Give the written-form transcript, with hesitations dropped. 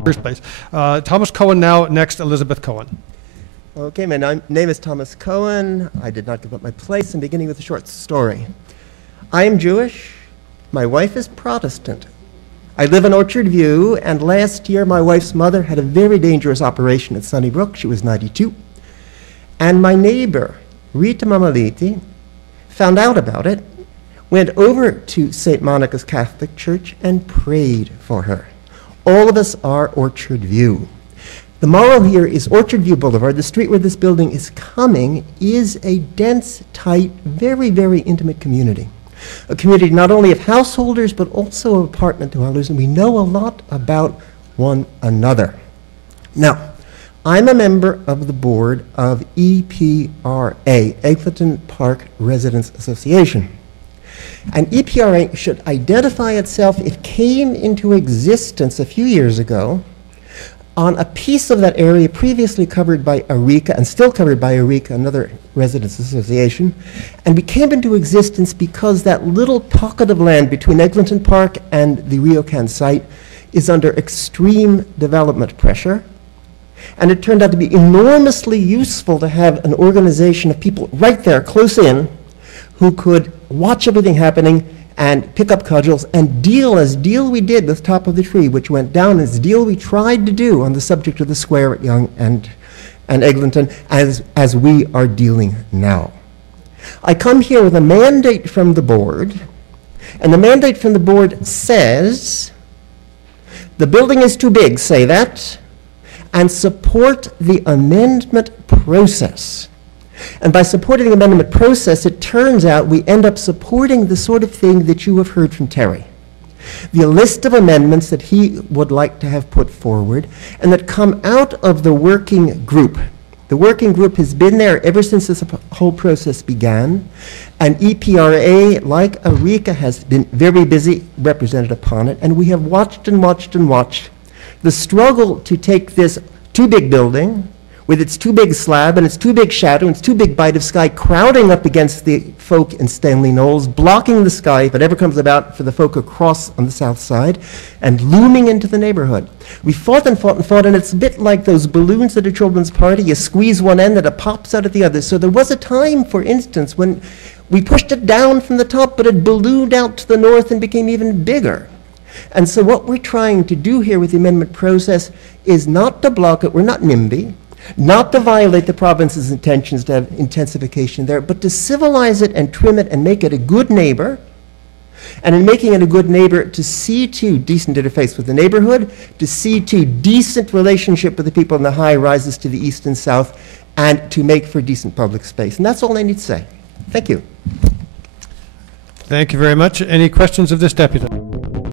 first place. Thomas Cohen now, next Elizabeth Cohen. Okay, my name is Thomas Cohen. I did not give up my place. I'm beginning with a short story. I am Jewish. My wife is Protestant. I live in Orchard View, and last year my wife's mother had a very dangerous operation at Sunnybrook. She was 92. And my neighbor, Rita Mamaliti, found out about it, went over to St. Monica's Catholic Church and prayed for her. All of us are Orchard View. The moral here is Orchard View Boulevard, the street where this building is coming, is a dense, tight, very, very intimate community. A community not only of householders, but also of apartment dwellers, and we know a lot about one another. Now, I'm a member of the board of EPRA, Eglinton Park Residents Association. And EPRA should identify itself. It came into existence a few years ago on a piece of that area previously covered by Eureka, and still covered by Eureka, another residents association, and we came into existence because that little pocket of land between Eglinton Park and the Ryokan site is under extreme development pressure, and it turned out to be enormously useful to have an organization of people right there, close in, who could watch everything happening and pick up cudgels and deal we did with Top of the Tree, which went down, as deal we tried to do on the subject of the square at Yonge and Eglinton, as we are dealing now. I come here with a mandate from the board, and the mandate from the board says, the building is too big, say that, and support the amendment process. And by supporting the amendment process, it turns out we end up supporting the sort of thing that you have heard from Terry. The list of amendments that he would like to have put forward and that come out of the working group. The working group has been there ever since this whole process began, and EPRA, like Eureka, has been very busy represented upon it, and we have watched and watched and watched the struggle to take this too big building with its too big slab and its too big shadow and its too big bite of sky crowding up against the folk in Stanley Knowles, blocking the sky if it ever comes about for the folk across on the south side, and looming into the neighborhood. We fought and fought and fought, and it's a bit like those balloons at a children's party. You squeeze one end and it pops out at the other. So there was a time, for instance, when we pushed it down from the top, but it ballooned out to the north and became even bigger. And so what we're trying to do here with the amendment process is not to block it. We're not NIMBY. Not to violate the province's intentions to have intensification there, but to civilize it and trim it and make it a good neighbor. And in making it a good neighbor, to see to decent interface with the neighborhood, to see to decent relationship with the people in the high rises to the east and south, and to make for decent public space. And that's all I need to say. Thank you. Thank you very much. Any questions of this deputy?